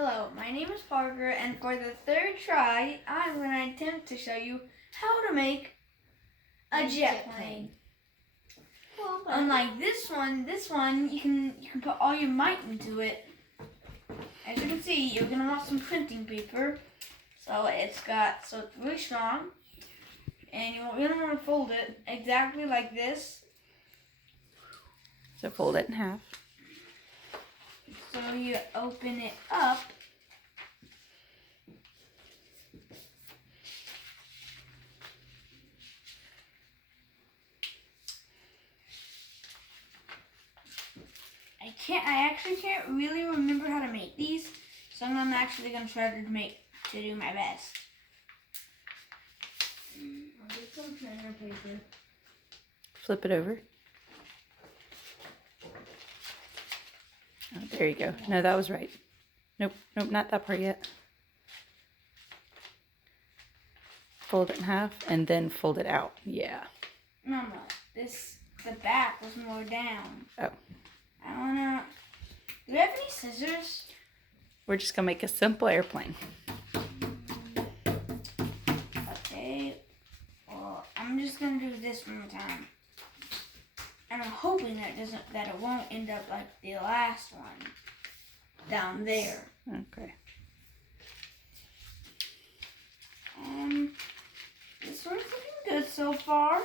Hello, my name is Parker, and for the third try, I'm going to attempt to show you how to make a jet plane. Unlike this one you can put all your might into it. As you can see, you're going to want some printing paper. So it's really strong, and you're going to want to fold it exactly like this. So fold it in half. So you open it up. I actually can't really remember how to make these, so I'm actually gonna try to do my best. I'll get some printer paper. Flip it over. Oh, there you go. No, that was right. Nope, not that part yet. Fold it in half and then fold it out. Yeah. No, the back was more down. Oh. Do you have any scissors? We're just gonna make a simple airplane. Okay. Well, I'm just gonna do this one time. And I'm hoping that it won't end up like the last one down there. Okay. This one's looking good so far.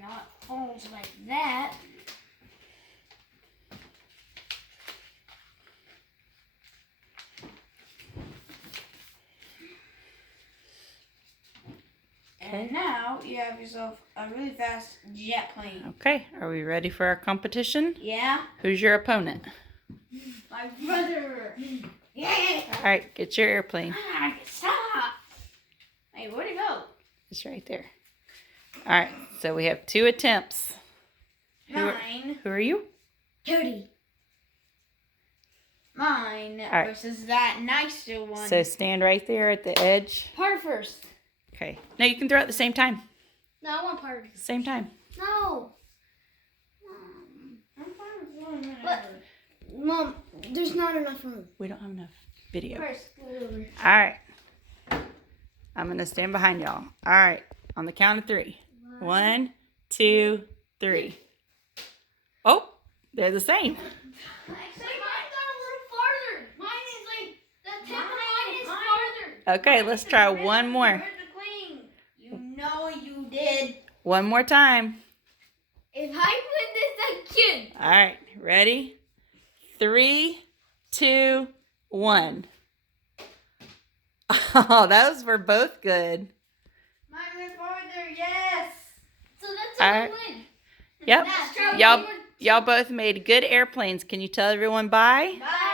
Now it folds like that. And now you have yourself a really fast jet plane. Okay, are we ready for our competition? Yeah. Who's your opponent? My brother. Yeah. All right, get your airplane. Stop. Hey, where'd it go? It's right there. All right, so we have 2 attempts. Mine. Who are you? Cody. Mine versus that nicer one. So stand right there at the edge. Parker first. Okay. No, you can throw it at the same time. No, I want Parker. Same time. No. I'm fine with one whenever. But, Mom, there's not enough room. We don't have enough video. First, over. All right. I'm going to stand behind y'all. All right. On the count of 3. 1, 2, 3. Oh, they're the same. Actually, mine got a little farther. Mine is like, the tip of mine is farther. Okay, let's try one more. You know you did. One more time. If I win this again. All right. Ready? 3, 2, 1. Oh, those were both good. Mine went farther, yes. So that's All how right. we win. Yep. Y'all both made good airplanes. Can you tell everyone bye? Bye.